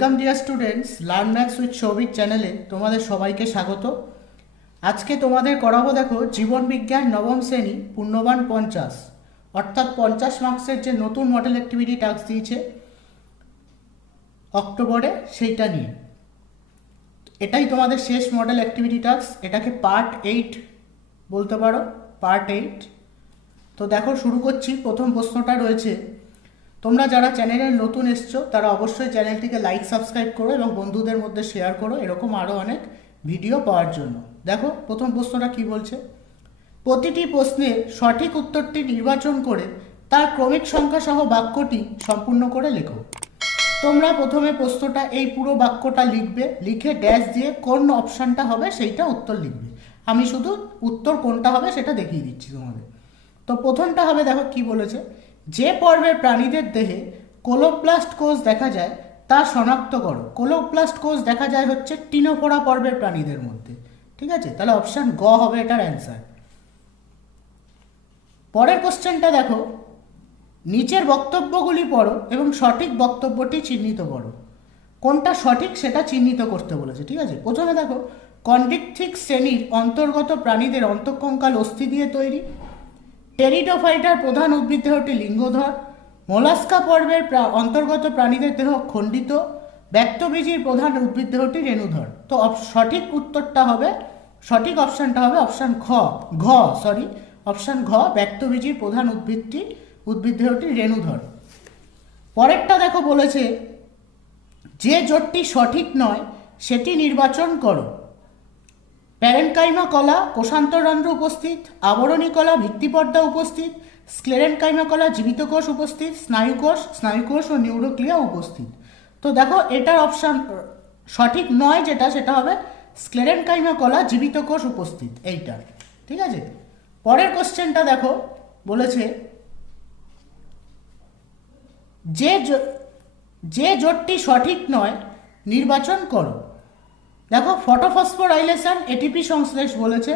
Welcome dear students, learn maths with Souvik চ্যানেলে তোমাদের সবাইকে স্বাগত। আজকে তোমাদের করাবো দেখো জীবন বিজ্ঞান নবম শ্রেণী পূর্ণবান 50, অর্থাৎ 50 মার্কসের যে নতুন মডেল অ্যাক্টিভিটি টাস্ক দিয়েছে অক্টোবরে, সেইটা নিয়ে। এটাই তোমাদের শেষ মডেল অ্যাক্টিভিটি টাস্ক, এটাকে পার্ট 8 বলতে পারো, পার্ট 8। তো দেখো শুরু করছি। প্রথম প্রশ্নটা রয়েছে, তোমরা যারা চ্যানেলে নতুন এসছো তারা অবশ্যই চ্যানেলটিকে লাইক সাবস্ক্রাইব করো এবং বন্ধুদের মধ্যে শেয়ার করো এরকম আরও অনেক ভিডিও পাওয়ার জন্য। দেখো প্রথম প্রশ্নটা কি বলছে, প্রতিটি প্রশ্নের সঠিক উত্তরটি নির্বাচন করে তার ক্রমিক সংখ্যা সহ বাক্যটি সম্পূর্ণ করে লেখো। তোমরা প্রথমে প্রশ্নটা এই পুরো বাক্যটা লিখবে, লিখে ড্যাশ দিয়ে কোন অপশানটা হবে সেইটা উত্তর লিখবে। আমি শুধু উত্তর কোনটা হবে সেটা দেখিয়ে দিচ্ছি তোমাদের। তো প্রথমটা হবে, দেখো কি বলেছে, যে পর্বের প্রাণীদের দেহে কোলোপ্লাস্ট কোষ দেখা যায় তা শনাক্ত করো। কোলোপ্লাস্ট কোষ দেখা যায় হচ্ছে টিনোফোরা পর্বের প্রাণীদের মধ্যে, ঠিক আছে? তাহলে অপশান গ হবে এটার অ্যান্সার। পরের কোশ্চেনটা দেখো, নিচের বক্তব্যগুলি পড়ো এবং সঠিক বক্তব্যটি চিহ্নিত করো। কোনটা সঠিক সেটা চিহ্নিত করতে বলেছে, ঠিক আছে? প্রথমে দেখো, কন্ড্রিকথিক শ্রেণীর অন্তর্গত প্রাণীদের অন্তঃকঙ্কাল অস্থি দিয়ে তৈরি। টেরিডোফাইটার প্রধান উদ্ভিদ দেহটি লিঙ্গধর। মোলাস্কা পর্বের অন্তর্গত প্রাণীদের দেহ খণ্ডিত। ব্যক্তবীজির প্রধান উদ্ভিদ দেহটি রেণুধর। তো সঠিক উত্তরটা হবে, সঠিক অপশানটা হবে অপশান অপশান ঘ, ব্যক্তবীজির প্রধান উদ্ভিদ দেহটি রেণুধর। পরেরটা দেখো বলেছে, যে জোটটি সঠিক নয় সেটি নির্বাচন করো। প্যারেনকাইমা কলা কোষান্তরন্ধ্র উপস্থিত, আবরণী কলা ভিত্তিপর্দা উপস্থিত, স্ক্লেরেনকাইমা কলা জীবিত কোষ উপস্থিত, স্নায়ুকোষ ও নিউরোক্লিয়া উপস্থিত। তো দেখো এটার অপশান সঠিক নয় যেটা, সেটা হবে স্ক্লেরেনকাইমা কলা জীবিত কোষ উপস্থিত, এইটা, ঠিক আছে? পরের কোশ্চেনটা দেখো বলেছে, যে জোটটি সঠিক নয় নির্বাচন করো। দেখো ফটোফসফোরাইলেশন এটিপি সংশ্লেষ বলেছে,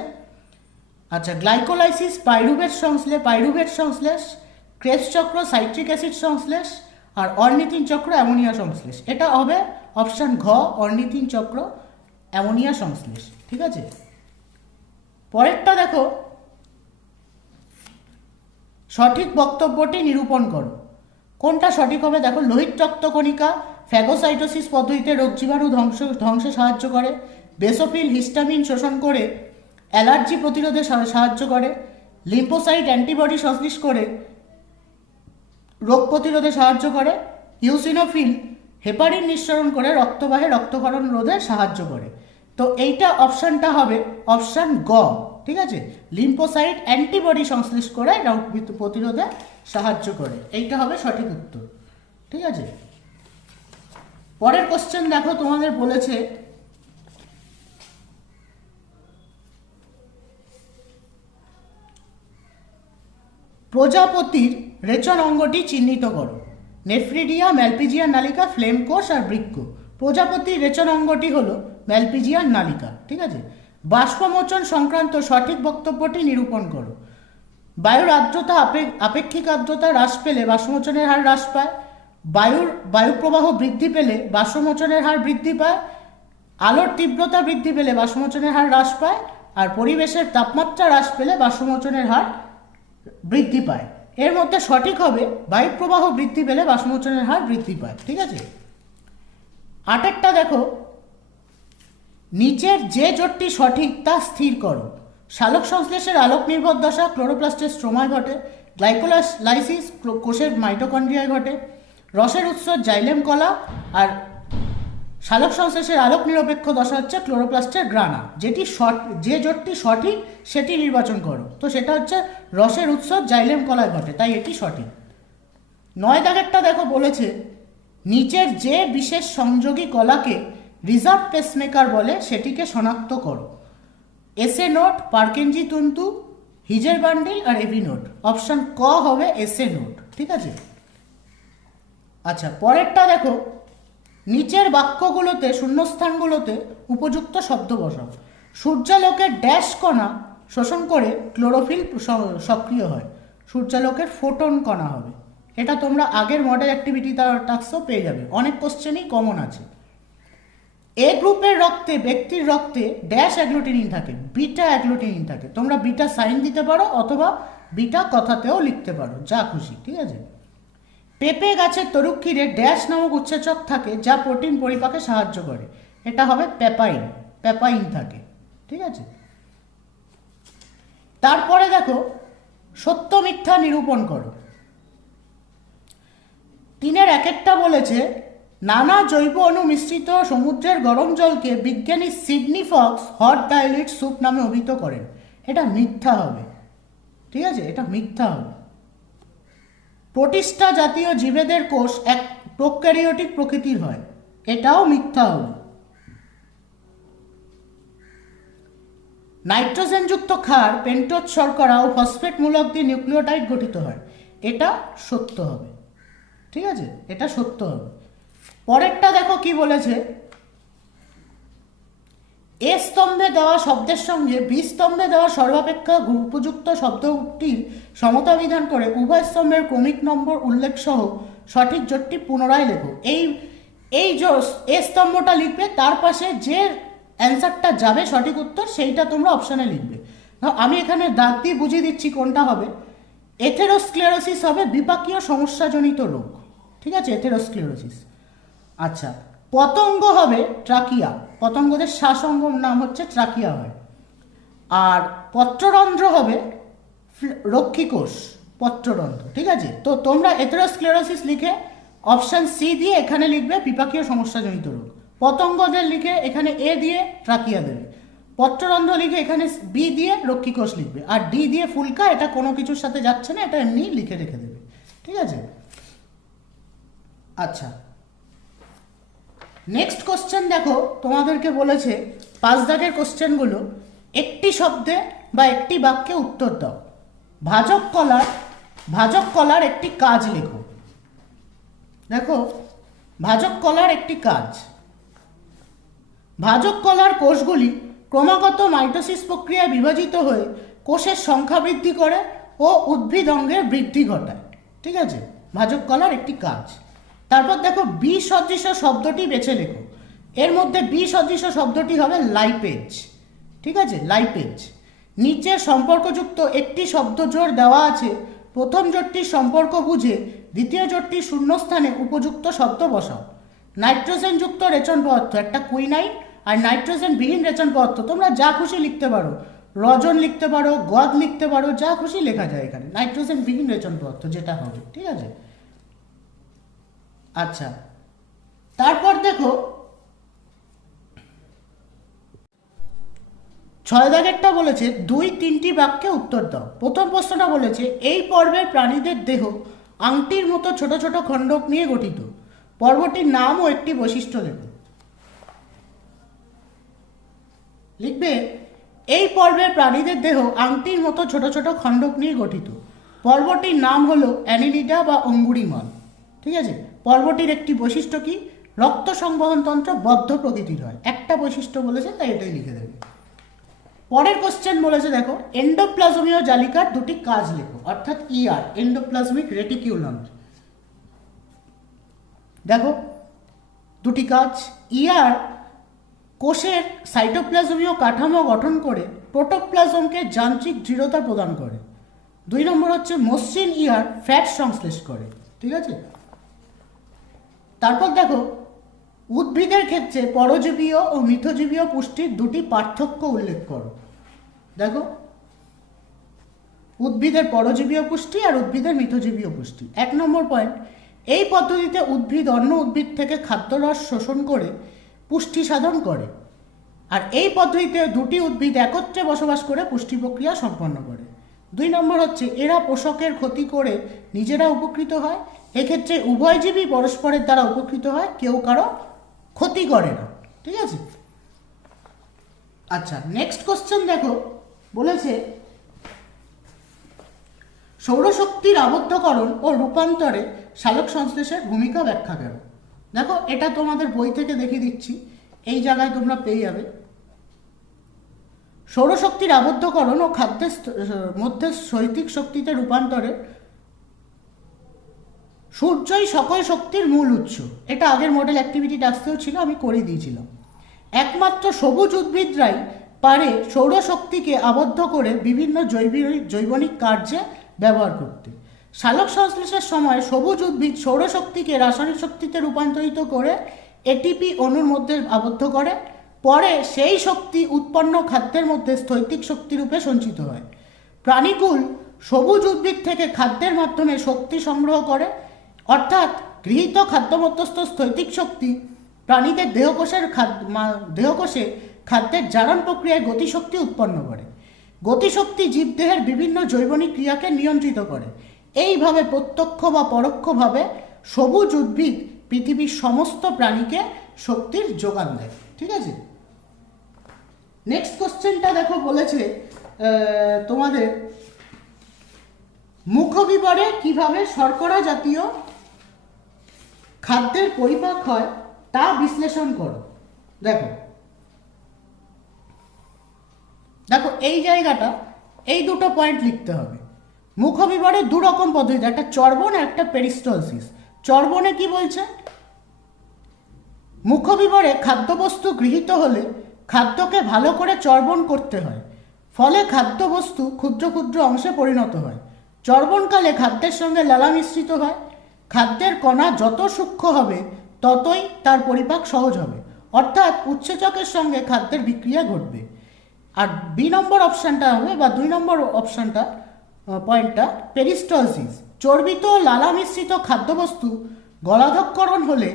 আচ্ছা গ্লাইকোলাইসিস পাইরুভেট সংশ্লেষ, ক্রেবস চক্র সাইট্রিক অ্যাসিড সংশ্লেষ, আর অর্নিথিন চক্র অ্যামোনিয়া সংশ্লেষ। এটা হবে অপশান ঘ, অর্নিথিন চক্র অ্যামোনিয়া সংশ্লেষ, ঠিক আছে? পরেরটা দেখো, সঠিক বক্তব্যটি নিরূপণ করো। কোনটা সঠিক হবে? দেখো লোহিত রক্তকণিকা ফ্যাগোসাইটোসিস পদ্ধতিতে রোগ জীবাণু ধ্বংসে সাহায্য করে। বেসোফিল হিস্টামিন শোষণ করে অ্যালার্জি প্রতিরোধে সাহায্য করে। লিম্ফোসাইট অ্যান্টিবডি সংশ্লেষ করে রোগ প্রতিরোধে সাহায্য করে। ইউসিনোফিল হেপারিন নিঃসরণ করে রক্তবাহে রক্তক্ষরণ রোধে সাহায্য করে। তো এইটা অপশানটা হবে অপশান গ, ঠিক আছে? লিম্ফোসাইট অ্যান্টিবডি সংশ্লেষ করে রোগ প্রতিরোধে সাহায্য করে, এইটা হবে সঠিক উত্তর, ঠিক আছে? পরের কোশ্চেন দেখো তোমাদের বলেছে, প্রজাপতির রেচন অঙ্গটি চিহ্নিত করো। নেফ্রিডিয়া, ম্যালপিজিয়ান নালিকা, ফ্লেম কোষ আর বৃক্ক। প্রজাপতির রেচন অঙ্গটি হলো ম্যালপিজিয়ান নালিকা, ঠিক আছে? বাষ্পমোচন সংক্রান্ত সঠিক বক্তব্যটি নিরূপণ করো। বায়ুর আর্দ্রতা আপেক্ষিক আর্দ্রতা হ্রাস পেলে বাষ্পমোচনের হার হ্রাস পায়। বায়ু প্রবাহ বৃদ্ধি পেলে বাষ্পমোচনের হার বৃদ্ধি পায়। আলোর তীব্রতা বৃদ্ধি পেলে বাষ্পমোচনের হার হ্রাস পায়। আর পরিবেশের তাপমাত্রা হ্রাস পেলে বাষ্পমোচনের হার বৃদ্ধি পায়। এর মধ্যে সঠিক হবে বায়ু প্রবাহ বৃদ্ধি পেলে বাষ্পমোচনের হার বৃদ্ধি পায়, ঠিক আছে? আটেরটা দেখো, নিচের যে জোটটি সঠিক তা স্থির করো। সালোক সংশ্লেষের আলোক নির্ভর দশা ক্লোরোপ্লাস্টের স্ট্রোমায় ঘটে। গ্লাইকোলাইসিস কোষের মাইটোকন্ড্রিয়ায় ঘটে। রসের উৎস জাইলেম কলা, আর সালোক সংশ্লেষের আলোক নিরপেক্ষ দশা হচ্ছে ক্লোরোপ্লাস্টের গ্রানা। যে জোটটি সঠিক সেটি নির্বাচন করো। তো সেটা হচ্ছে রসের উৎস জাইলেম কলায় ঘটে, তাই এটি সঠিক। 9 দাগেরটা দেখো বলেছে, নিচের যে বিশেষ সংযোগী কলাকে রিজার্ভ পেসমেকার বলে সেটিকে শনাক্ত করো। এসএ নোট, পার্কেনজি তন্তু, হিজের বান্ডিল আর এভি নোট। অপশান ক হবে এসএ নোট, ঠিক আছে? আচ্ছা পরেরটা দেখো, নিচের বাক্যগুলোতে শূন্যস্থানগুলোতে উপযুক্ত শব্দ বসাও। সূর্যালোকের ড্যাশ কণা শোষণ করে ক্লোরোফিল সক্রিয় হয়। সূর্যালোকের ফোটন কণা হবে। এটা তোমরা আগের মডেল অ্যাক্টিভিটি টাস্কও পেয়ে যাবে, অনেক কোশ্চেনই কমন আছে। এ গ্রুপের রক্তে, ব্যক্তির রক্তে ড্যাশ অ্যাগ্লুটিনিন থাকে, বিটা অ্যাগ্লুটিনিন থাকে। তোমরা বিটা সাইন দিতে পারো অথবা বিটা কথাতেও লিখতে পারো, যা খুশি, ঠিক আছে। পেঁপে গাছের তরুক্ষীরে ড্যাশ নামক উৎসেচক থাকে যা প্রোটিন পরিপাকে সাহায্য করে, এটা হবে প্যাপাইন, প্যাপাইন থাকে, ঠিক আছে। তারপরে দেখো সত্য মিথ্যা নিরূপণ করো। 3-এর 1-একটা বলেছে নানা জৈব অণু মিশ্রিত সমুদ্রের গরম জলকে বিজ্ঞানী সিডনি ফক্স হট ডাইলিট স্যুপ নামে অভিহিত করেন, এটা মিথ্যা হবে, ঠিক আছে, এটা মিথ্যা হবে। প্রোটিস্টা জাতীয় জীবেদের কোষ এক প্রোক্যারিওটিক প্রকৃতির হয়, এটাও মিথ্যা হবে। নাইট্রোজেনযুক্ত ক্ষার পেন্টোজ শর্করা ও ফসফেট মূলক দিয়ে নিউক্লিওটাইড গঠিত হয়, এটা সত্য হবে, ঠিক আছে, এটা সত্য হবে। পরেরটা দেখো কি বলেছে, এ স্তম্ভে দেওয়া শব্দের সঙ্গে বি স্তম্ভে দেওয়া সর্বাপেক্ষা উপযুক্ত শব্দটির সমতা বিধান করে উভয় স্তম্ভের ক্রমিক নম্বর উল্লেখ সহ সঠিক জোটটি পুনরায় লেখো। এই এ স্তম্ভটা লিখবে, তার পাশে যে অ্যান্সারটা যাবে সঠিক উত্তর সেইটা তোমরা অপশানে লিখবে। আমি এখানে দাগ দিয়ে বুঝিয়ে দিচ্ছি কোনটা হবে। এথেরোস্ক্লেরোসিস হবে বিপাকীয় সমস্যাজনিত রোগ, ঠিক আছে, এথেরোস্ক্লেরোসিস। আচ্ছা, পতঙ্গ হবে ট্রাকিয়া, পতঙ্গদের শ্বাসঙ্গ নাম হচ্ছে ট্রাকিয়া হয়। আর পত্ররন্ধ্র হবে রক্ষীকোষ, পত্ররন্ধ্র, ঠিক আছে। তো তোমরা এথেরোস্ক্লেরোসিস লিখে অপশান সি দিয়ে এখানে লিখবে বিপাকীয় সমস্যাজনিত রোগ, পতঙ্গদের লিখে এখানে এ দিয়ে ট্রাকিয়া দেবে, পত্ররন্ধ্র লিখে এখানে বি দিয়ে রক্ষীকোষ লিখবে, আর ডি দিয়ে ফুলকা, এটা কোনো কিছুর সাথে যাচ্ছে না, এটা এমনি লিখে রেখে দেবে, ঠিক আছে। আচ্ছা, নেক্সট কোশ্চেন দেখো, তোমাদেরকে বলেছে 5 দাগের কোশ্চেনগুলো একটি শব্দে বা একটি বাক্যে উত্তর দাও। ভাজক কলার একটি কাজ লেখো। দেখো, ভাজক কলার একটি কাজ, ভাজক কলার কোষগুলি ক্রমাগত মাইটোসিস প্রক্রিয়ায় বিভাজিত হয়ে কোষের সংখ্যা বৃদ্ধি করে ও উদ্ভিদ অঙ্গের বৃদ্ধি ঘটায়, ঠিক আছে, ভাজক কলার একটি কাজ। তারপর দেখো বি সদৃশ শব্দটি বেছে লেখো। এর মধ্যে বি সদৃশ শব্দটি হবে লাইপেজ, ঠিক আছে, লাইপেজ। নিচে সম্পর্কযুক্ত একটি শব্দ জোড় দেওয়া আছে, প্রথম জোড়টির সম্পর্ক বুঝে দ্বিতীয় জোড়টির শূন্যস্থানে উপযুক্ত শব্দ বসাও। নাইট্রোজেনযুক্ত রেচন পদার্থ একটা কুইনাইন, আর নাইট্রোজেন বিহীন রেচন পদার্থ তোমরা যা খুশি লিখতে পারো, রজন লিখতে পারো, গদ লিখতে পারো, যা খুশি লেখা যায় এখানে, নাইট্রোজেন বিহীন রেচন পদার্থ যেটা হবে, ঠিক আছে। আচ্ছা, তারপর দেখো 6 দাগেরটা বলেছে 2-3টি বাক্যে উত্তর দাও। প্রথম প্রশ্নটা বলেছে এই পর্বের প্রাণীদের দেহ আংটির মতো ছোট ছোট খণ্ডক নিয়ে গঠিত, পর্বটির নাম ও একটি বৈশিষ্ট্য লেখো। লিখবে এই পর্বের প্রাণীদের দেহ আংটির মতো ছোট ছোট খণ্ডক নিয়ে গঠিত, পর্বটির নাম হলো অ্যানিলিডা বা অঙ্গুরিমল, ঠিক আছে। পর্বটির একটি বৈশিষ্ট্য কি, রক্ত সংবহন তন্ত্র বদ্ধ প্রকৃতির হয়, একটা বৈশিষ্ট্য বলেছে, তাই এটাই লিখে দেবে। পরের কোশ্চেন বলেছে দেখো এন্ডোপ্লাজমীয় জালিকার 2টি কাজ লেখো, অর্থাৎ ইআর, এন্ডোপ্লাজমিক রেটিকিউলাম। দেখো 2টি কাজ, ইআর কোষের সাইটোপ্লাজমীয় কাঠামো গঠন করে প্রোটোপ্লাজমকে যান্ত্রিক দৃঢ়তা প্রদান করে। 2 নম্বর হচ্ছে মসৃণ ইআর ফ্যাট সংশ্লেষ করে, ঠিক আছে। তারপর দেখো উদ্ভিদের ক্ষেত্রে পরজীবীয় ও মিথজীবীয় পুষ্টির 2টি পার্থক্য উল্লেখ করো। দেখো উদ্ভিদের পরজীবীয় পুষ্টি আর উদ্ভিদের মিথজীবীয় পুষ্টি। 1 নম্বর পয়েন্ট, এই পদ্ধতিতে উদ্ভিদ অন্য উদ্ভিদ থেকে খাদ্যরস শোষণ করে পুষ্টি সাধন করে, আর এই পদ্ধতিতে 2টি উদ্ভিদ একত্রে বসবাস করে পুষ্টি প্রক্রিয়া সম্পন্ন করে। 2 নম্বর হচ্ছে এরা পোষকের ক্ষতি করে নিজেরা উপকৃত হয়, এক্ষেত্রে উভয়জীবী পরস্পরের দ্বারা উপকৃত হয়, কেউ কারো ক্ষতি করে না, ঠিক আছে। আচ্ছা, নেক্সট কোশ্চেন দেখো, বলেছে সৌরশক্তির আবদ্ধকরণ ও রূপান্তরে সালোক সংশ্লেষের ভূমিকা ব্যাখ্যা করো। দেখো এটা তোমাদের বই থেকে দেখিয়ে দিচ্ছি, এই জায়গায় তোমরা পেয়ে যাবে। সৌরশক্তির আবদ্ধকরণ ও খাদ্যের মধ্যে শৈতিক শক্তিতে রূপান্তরে সূর্যই সকল শক্তির মূল উৎস, এটা আগের মডেল অ্যাক্টিভিটি টাস্কেও ছিল, আমি করে দিয়েছিলাম। একমাত্র সবুজ উদ্ভিদরাই পারে সৌরশক্তিকে আবদ্ধ করে বিভিন্ন জৈবনিক কার্যে ব্যবহার করতে। সালোক সংশ্লেষের সময় সবুজ উদ্ভিদ সৌরশক্তিকে রাসায়নিক শক্তিতে রূপান্তরিত করে এটিপি অণুর মধ্যে আবদ্ধ করে, পরে সেই শক্তি উৎপন্ন খাদ্যের মধ্যে স্থৈতিক শক্তি রূপে সঞ্চিত হয়। প্রাণীকুল সবুজ উদ্ভিদ থেকে খাদ্যের মাধ্যমে শক্তি সংগ্রহ করে, অর্থাৎ গৃহীত খাদ্যমধ্যস্থ স্থৈতিক শক্তি প্রাণীদের দেহকোষে খাদ্যের জারণ প্রক্রিয়ায় গতিশক্তি উৎপন্ন করে। গতিশক্তি জীবদেহের বিভিন্ন জৈবনিক ক্রিয়াকে নিয়ন্ত্রিত করে। এইভাবে প্রত্যক্ষ বা পরোক্ষভাবে সবুজ উদ্ভিদ পৃথিবীর সমস্ত প্রাণীকে শক্তির যোগান দেয়। ঠিক আছে, নেক্সট কোশ্চেনটা দেখো, বলেছে তোমাদের মুখবিবরে কিভাবে শর্করা জাতীয় খাদ্যের পরিপাক হয় তা বিশ্লেষণ করো। দেখো দেখো এই জায়গাটা, এই দুটো পয়েন্ট লিখতে হবে। মুখবিবরে দু রকম পদ্ধতি, একটা চর্বণ আর একটা পেরিস্টলসিস। চর্বণে কি বলছে, মুখবিবরে খাদ্যবস্তু গৃহীত হলে খাদ্যকে ভালো করে চর্বণ করতে হয়, ফলে খাদ্যবস্তু ক্ষুদ্র ক্ষুদ্র অংশে পরিণত হয়। চর্বণকালে খাদ্যের সঙ্গে লালা মিশ্রিত হয়। খাদ্যের কণা যত সূক্ষ্ম হবে ততই তার পরিপাক সহজ হবে, অর্থাৎ উৎসেচকের সঙ্গে খাদ্যের বিক্রিয়া ঘটবে। আর বি নম্বর অপশানটা হবে, বা 2 নম্বর অপশানটা পয়েন্টটা পেরিস্টলসিস। চর্বিত লালা মিশ্রিত খাদ্যবস্তু গলাধঃকরণ হলে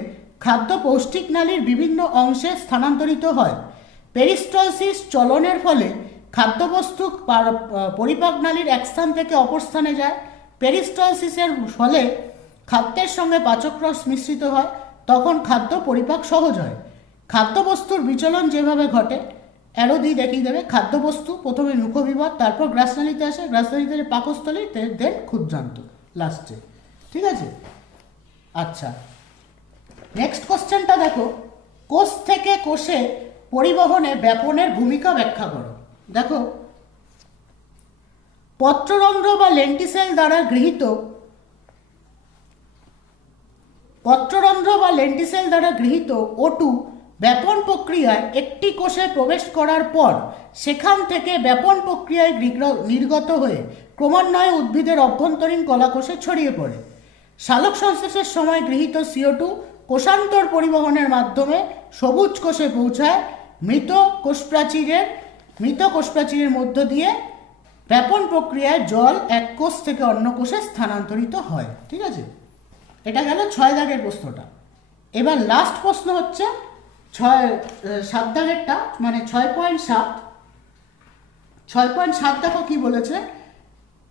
খাদ্য পৌষ্টিক নালীর বিভিন্ন অংশে স্থানান্তরিত হয়। পেরিস্টলসিস চলনের ফলে খাদ্যবস্তু পরিপাক নালীর এক স্থান থেকে অপর স্থানে যায়। পেরিস্টলসিসের ফলে খাদ্যের সঙ্গে পাচকরস মিশ্রিত হয়, তখন খাদ্য পরিপাক সহজ হয়। খাদ্যবস্তুর বিচলন যেভাবে ঘটে, অ্যারো দিয়ে দেখিয়ে দেবে। খাদ্যবস্তু প্রথমে মুখবিবর, তারপর গ্রাসনালীতে আসে, গ্রাসনালীতে পাকস্থলী, দেন ক্ষুদ্রান্ত লাস্টে। ঠিক আছে, আচ্ছা নেক্সট কোশ্চেনটা দেখো, কোষ থেকে কোষে পরিবহনে ব্যাপনের ভূমিকা ব্যাখ্যা করো। দেখো, পত্ররন্ধ্র বা লেন্টিসেল দ্বারা গৃহীত O2 ব্যাপন প্রক্রিয়ায় একটি কোষে প্রবেশ করার পর সেখান থেকে ব্যাপন প্রক্রিয়ায় নির্গত হয়ে ক্রমান্বয়ে উদ্ভিদের অভ্যন্তরীণ কলাকোষে ছড়িয়ে পড়ে। সালোক সংশ্লেষের সময় গৃহীত CO2 কোষান্তর পরিবহনের মাধ্যমে সবুজ কোষে পৌঁছায়। মৃত কোষপ্রাচীরের মধ্য দিয়ে ব্যাপন প্রক্রিয়ায় জল এক কোষ থেকে অন্য কোষে স্থানান্তরিত হয়। ঠিক আছে, এটা গেল 6 দাগের প্রশ্নটা। এবার লাস্ট প্রশ্ন হচ্ছে 7 দাগেরটা, মানে 6.7 দেখো কি বলেছে,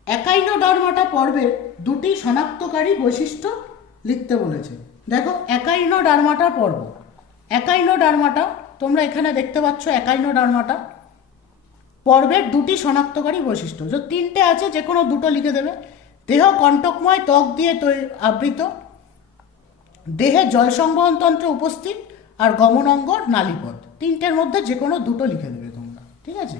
একাইনোডার্মাটা পর্বের 2টি শনাক্তকারী বৈশিষ্ট্য লিখতে বলেছে। দেখো, একাইনোডার্মাটা পর্ব, একাইনোডার্মাটা তোমরা এখানে দেখতে পাচ্ছ, একাইনোডার্মাটা পর্বের 2টি শনাক্তকারী বৈশিষ্ট্য, যে 3টে আছে যে কোনো 2টো লিখে দেবে। দেহ কণ্টকময় ত্বক দিয়ে আবৃত, দেহে জল সংবহন তন্ত্র উপস্থিত, আর গমনাঙ্গ নালীপথ। 3টের মধ্যে যে কোনো 2টো লিখে দেবে তোমরা। ঠিক আছে,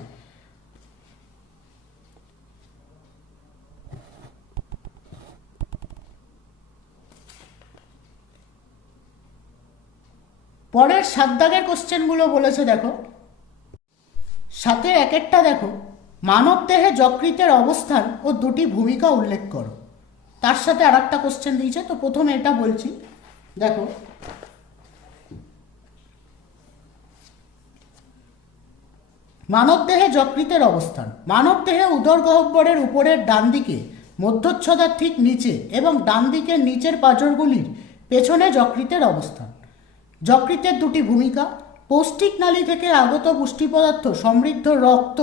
পরের 7 দাগের কোশ্চেনগুলো বলেছে। দেখো, 7-এর 1-একটা দেখো, মানব দেহে যকৃতের অবস্থান ও 2টি ভূমিকা উল্লেখ করো। তার সাথে আর একটা কোশ্চেন দিয়েছে, তো প্রথমে এটা বলছি। দেখো, মানব দেহে যকৃতের অবস্থান। মানব দেহে উদর গহ্বরের উপরের ডান দিকে, মধ্যচ্ছদার ঠিক নিচে এবং ডান দিকের নিচের পাঁজরগুলির পেছনে যকৃতের অবস্থান। যকৃতের 2টি ভূমিকা। পৌষ্টিক নালী থেকে আগত পুষ্টি পদার্থ সমৃদ্ধ রক্ত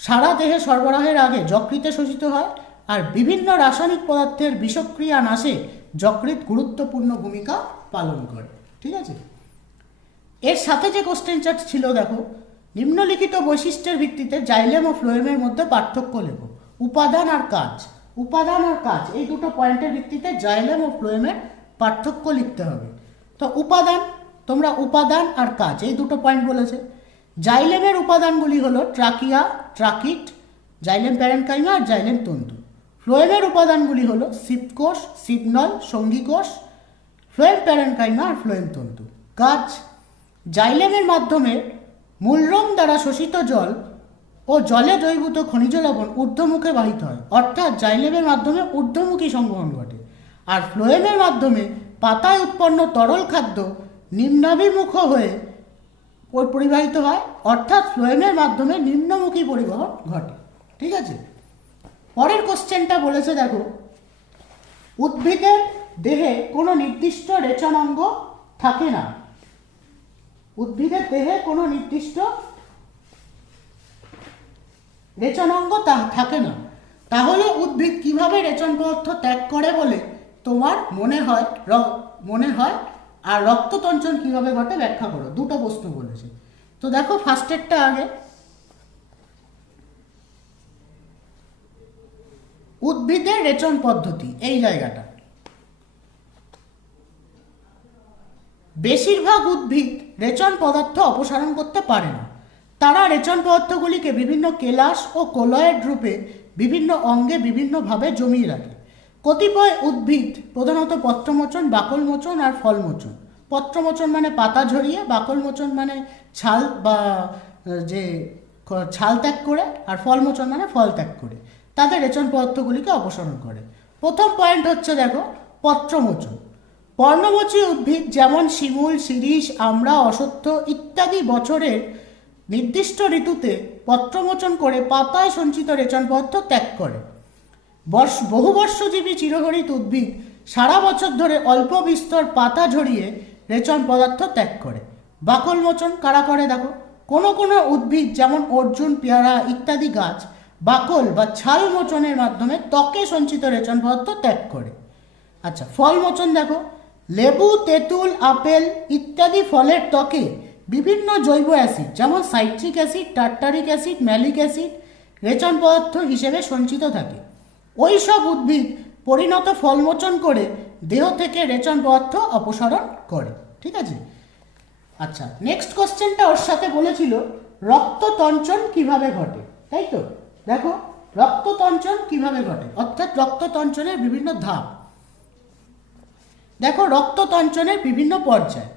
সারা দেহে সরবরাহের আগে যকৃতে শোষিত হয়, আর বিভিন্ন রাসায়নিক পদার্থের বিষক্রিয়া নাশে যকৃৎ গুরুত্বপূর্ণ ভূমিকা পালন করে। ঠিক আছে, এর সাথে যে কোশ্চেনটা ছিল, দেখো, নিম্নলিখিত বৈশিষ্ট্যের ভিত্তিতে জাইলেম ও ফ্লোয়েমের মধ্যে পার্থক্য লেখো। উপাদান আর কাজ, এই 2টো পয়েন্টের ভিত্তিতে জাইলেম ও ফ্লোয়েমের পার্থক্য লিখতে হবে। তো তোমরা উপাদান আর কাজ, এই 2টো পয়েন্ট বলেছে। জাইলেমের উপাদানগুলি হলো ট্রাকিয়া, ট্রাকিট, জাইলেম প্যারেনকাইমা আর জাইলেম তন্তু। ফ্লোয়েমের উপাদানগুলি হলো সিপকোষ, সিপনল, সঙ্গীকোষ, ফ্লোয়েম প্যারেনকাইমা আর ফ্লোয়েম তন্তু। কাজ, জাইলেমের মাধ্যমে মূলরম দ্বারা শোষিত জল ও জলে দ্রবীভূত খনিজ লবণ ঊর্ধ্বমুখে বাহিত হয়, অর্থাৎ জাইলেমের মাধ্যমে ঊর্ধ্বমুখী সংবহন ঘটে। আর ফ্লোয়েমের মাধ্যমে পাতায় উৎপন্ন তরল খাদ্য নিম্নাভিমুখ হয়ে পরিবাহিত হয়, অর্থাৎ ফ্লোয়েমের মাধ্যমে নিম্নমুখী পরিবহন ঘটে। ঠিক আছে, পরের কোশ্চেনটা বলেছে দেখো, উদ্ভিদের দেহে কোনো নির্দিষ্ট রেচনাঙ্গ থাকে না। উদ্ভিদের দেহে কোনো নির্দিষ্ট রেচনাঙ্গ থাকে না, তাহলে উদ্ভিদ কিভাবে রেচন পদার্থ ত্যাগ করে বলে তোমার মনে হয় আর রক্ততঞ্চন কিভাবে ঘটে ব্যাখ্যা করো। দুটো প্রশ্ন বলেছে। তো দেখো ফার্স্টেরটা আগে, উদ্ভিদের রেচন পদ্ধতি, এই জায়গাটা বেশিরভাগ উদ্ভিদ রেচন পদার্থ অপসারণ করতে পারে না। তারা রেচন পদার্থগুলিকে বিভিন্ন কেলাস ও কোলয়েড রূপে বিভিন্ন অঙ্গে বিভিন্নভাবে জমিয়ে রাখে। কতিপয় উদ্ভিদ প্রধানত পত্রমোচন, বাকলমোচন আর ফলমোচন। পত্রমোচন মানে পাতা ঝরিয়ে, বাকলমোচন মানে ছাল বা যে ছাল ত্যাগ করে, আর ফলমোচন মানে ফল ত্যাগ করে তাদের রেচন পদার্থগুলিকে অপসারণ করে। প্রথম পয়েন্ট হচ্ছে দেখো পত্রমোচন। পর্ণমোচী উদ্ভিদ যেমন শিমুল, শিরীষ, আমড়া, অশ্বত্থ ইত্যাদি বছরের নির্দিষ্ট ঋতুতে পত্রমোচন করে পাতায় সঞ্চিত রেচন পদার্থ ত্যাগ করে। বহুবর্ষজীবী চিরহরিত উদ্ভিদ সারা বছর ধরে অল্প বিস্তর পাতা ঝরিয়ে রেচন পদার্থ ত্যাগ করে। বাকলমোচন কারা করে দেখো, কোনো কোনো উদ্ভিদ যেমন অর্জুন, পেয়ারা ইত্যাদি গাছ বাকল বা ছাল মোচনের মাধ্যমে ত্বকে সঞ্চিত রেচন পদার্থ ত্যাগ করে। আচ্ছা, ফলমোচন দেখো, লেবু, তেঁতুল, আপেল ইত্যাদি ফলের ত্বকে বিভিন্ন জৈব অ্যাসিড যেমন citric acid, tartaric acid, malic acid রেচন পদার্থ হিসেবে সঞ্চিত থাকে। ওই সব উদ্ভিদ পরিণত ফলমোচন করে দেহ থেকে রেচন পদার্থ অপসারণ করে। ঠিক আছে, আচ্ছা নেক্সট কোশ্চেনটা ওর সাথে বলেছিল রক্ততঞ্চন কিভাবে ঘটে, তাই তো? দেখো রক্ততঞ্চন কিভাবে ঘটে, অর্থাৎ রক্ততঞ্চনের বিভিন্ন ধাপ। দেখো রক্ততঞ্চনের বিভিন্ন পর্যায়।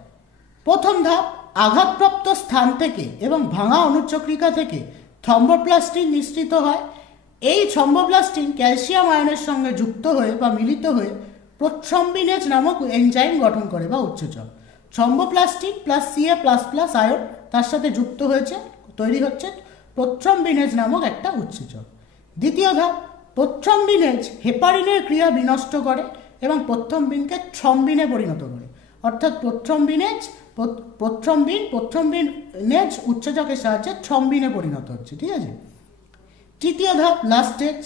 প্রথম ধাপ, আঘাতপ্রাপ্ত স্থান থেকে এবং ভাঙা অনুচক্রিকা থেকে থ্রম্বোপ্লাস্টিন নিঃসৃত হয়। এই থ্রম্বোপ্লাস্টিন ক্যালসিয়াম আয়নের সঙ্গে যুক্ত হয়ে বা মিলিত হয়ে প্রথ্রম্বিনেজ নামক এনজাইম গঠন করে বা উৎসেচক। থ্রম্বোপ্লাস্টিন প্লাস Ca++ আয়ন তার সাথে যুক্ত হয়েছে, তৈরি হচ্ছে প্রথ্রম্বিনেজ নামক একটা উৎসেচক। দ্বিতীয় ধাপ, প্রথ্রম্বিনেজ হেপারিনের ক্রিয়া বিনষ্ট করে এবং প্রথ্রম্বিনকে থ্রম্বিনে পরিণত করে, অর্থাৎ প্রথ্রম্বিনেজ উৎসেচকের সাহায্যে থ্রম্বিনে পরিণত হচ্ছে। ঠিক আছে, তৃতীয় ধাপ লাস্ট স্টেজ,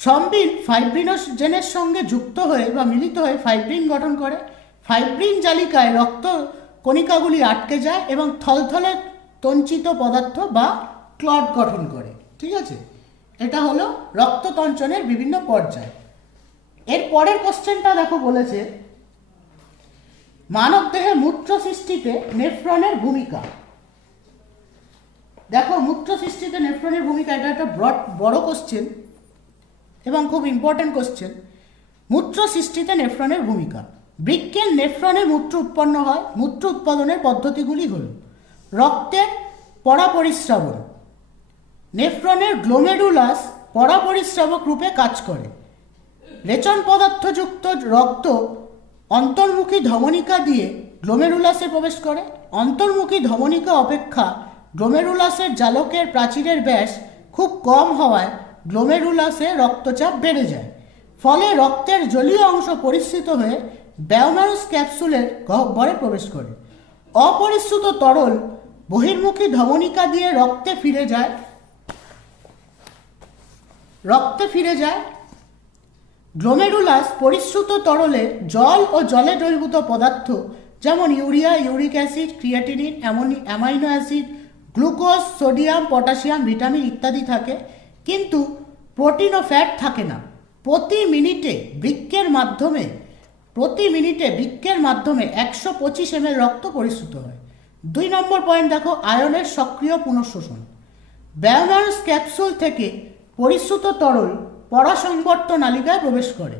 থ্রম্বিন ফাইব্রিনোজেনের সঙ্গে যুক্ত হয়ে বা মিলিত হয়ে ফাইব্রিন গঠন করে। ফাইব্রিন জালিকায় রক্ত কণিকাগুলি আটকে যায় এবং থলথলে তঞ্চিত পদার্থ বা ক্লট গঠন করে। ঠিক আছে, এটা হলো রক্ততঞ্চনের বিভিন্ন পর্যায়। এর পরের কোশ্চেনটা দেখো বলেছে মানবদেহে মূত্র সৃষ্টিতে নেফ্রনের ভূমিকা। দেখো মূত্র সৃষ্টিতে নেফ্রনের ভূমিকা, এটা একটা বড় কোশ্চেন এবং খুব ইম্পর্টেন্ট কোশ্চেন। মূত্র সৃষ্টিতে নেফ্রনের ভূমিকা। বৃক্কের নেফ্রনে মূত্র উৎপন্ন হয়। মূত্র উৎপাদনের পদ্ধতিগুলি হল রক্তের পরাপরিস্রাবণ, নেফ্রনের গ্লোমেরুলাস পরাপরিস্রাবক রূপে কাজ করে। রেচন পদার্থযুক্ত রক্ত অন্তর্মুখী ধমনিকা দিয়ে গ্লোমেরুলাসে প্রবেশ করে। অন্তর্মুখী ধমনিকা অপেক্ষা গ্লোমেরুলাসের জালকের প্রাচীরের ব্যাস খুব কম হওয়ায় গ্লোমেরুলাসে রক্তচাপ বেড়ে যায়, ফলে রক্তের জলীয় অংশ পরিস্রুত হয়ে ব্যাওম্যানুস ক্যাপসুলের গহ্বরে প্রবেশ করে। অপরিস্রুত তরল বহির্মুখী ধমনিকা দিয়ে রক্তে ফিরে যায়। গ্লোমেরুলাস পরিস্রুত তরলে জল ও জলে দ্রবীভূত পদার্থ যেমন urea, uric acid, creatinine, amino acid, glucose, sodium, potassium, vitamin ইত্যাদি থাকে, কিন্তু প্রোটিন ও ফ্যাট থাকে না। প্রতি মিনিটে বৃক্কের মাধ্যমে 125 ml রক্ত পরিস্রুত হয়। 2 নম্বর পয়েন্ট দেখো, আয়নের সক্রিয় পুনঃশোষণ। ব্যাওম্যানুস ক্যাপসুল থেকে পরিস্রুত তরল পরাসংবর্ত নালিকায় প্রবেশ করে।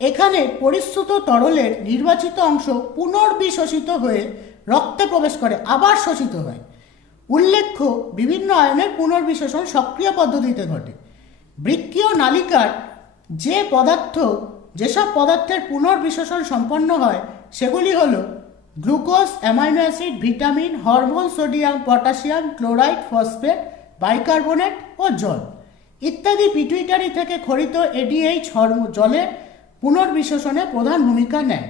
এখানে পরিস্রুত তরলের নির্বাচিত অংশ পুনর্বিশোষিত হয়ে রক্তে প্রবেশ করে আবার শোষিত হয়। উল্লেখ্য, বিভিন্ন আয়নের পুনর্বিশেষণ সক্রিয় পদ্ধতিতে ঘটে। বৃক্কীয় নালিকার যেসব পদার্থের পুনর্বিশেষণ সম্পন্ন হয় সেগুলি হল glucose, amino acid, vitamin, hormone, sodium, potassium, chloride, phosphate, bicarbonate ও জল ইত্যাদি। পিটুইটারি থেকে ক্ষরিত এডিএইচ হরমোন জলের পুনর্বিশেষণে প্রধান ভূমিকা নেয়।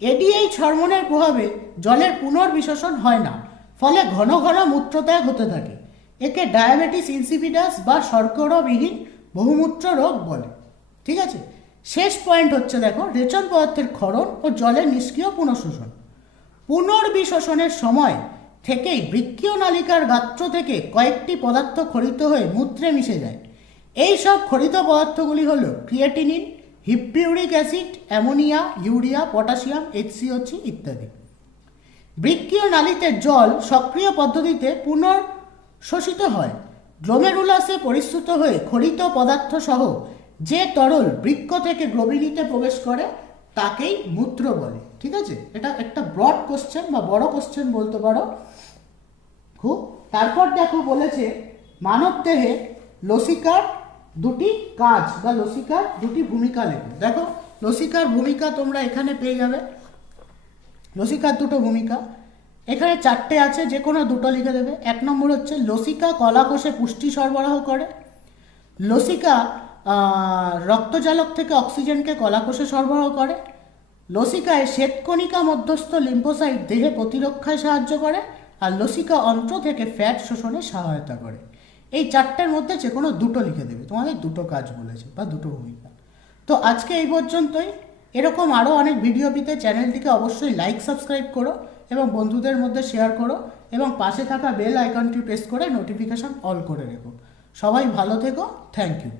এডিএইচ হরমোনের প্রভাবে জলের পুনর্বিশেষণ হয় না, ফলে ঘন ঘন মূত্রত্যাগ হতে থাকে। একে ডায়াবেটিস ইনসিপিডাস বা শর্করাবিহীন বহুমূত্র রোগ বলে। ঠিক আছে, শেষ পয়েন্ট হচ্ছে দেখো, রেচন পদার্থের ক্ষরণ ও জলের নিষ্ক্রিয় পুনঃশোষণ। পুনর্বিশোষণের সময় থেকেই বৃক্কীয় নালিকার গাত্র থেকে কয়েকটি পদার্থ ক্ষরিত হয়ে মূত্রে মিশে যায়। এই সব ক্ষরিত পদার্থগুলি হল creatinine, hippuric acid, ammonia, urea, potassium, HCO3 ইত্যাদি। বৃক্কীয় নালীতে জল সক্রিয় পদ্ধতিতে পুনর্শোষিত হয়। গ্লোমেরুলাসে পরিশ্রুত হয়ে ক্ষরিত পদার্থ সহ যে তরল বৃক্ক থেকে গ্লোবিলিতে প্রবেশ করে তাকেই মূত্র বলে। ঠিক আছে, এটা একটা ব্রড কোশ্চেন বা বড় কোশ্চেন বলতে পারো খুব। তারপর দেখো বলেছে মানব দেহে লসিকার দুটি কাজ বা লসিকার দুটি ভূমিকা লেখো। দেখো লসিকার ভূমিকা তোমরা এখানে পেয়ে যাবে। লসিকার দুটো ভূমিকা এখানে চারটে আছে, যে কোনো দুটো লিখে দেবে। 1 নম্বর হচ্ছে লসিকা কলাকোষে পুষ্টি সরবরাহ করে। লসিকা রক্তজালক থেকে অক্সিজেনকে কলাকোষে সরবরাহ করে। লসিকায় শ্বেতকণিকা মধ্যস্থ লিম্ফোসাইট দেহে প্রতিরক্ষায় সাহায্য করে। আর লসিকা অন্ত্র থেকে ফ্যাট শোষণে সহায়তা করে। এই চারটের মধ্যে যে কোনো দুটো লিখে দেবে, তোমাদের দুটো কাজ বলেছে বা দুটো ভূমিকা। তো আজকে এই পর্যন্তই। এরকম আরও অনেক ভিডিও পেতে চ্যানেলটিকে অবশ্যই লাইক, সাবস্ক্রাইব করো এবং বন্ধুদের মধ্যে শেয়ার করো এবং পাশে থাকা বেল আইকনটি প্রেস করে নোটিফিকেশান অল করে রেখো। সবাই ভালো থেকো। Thank you.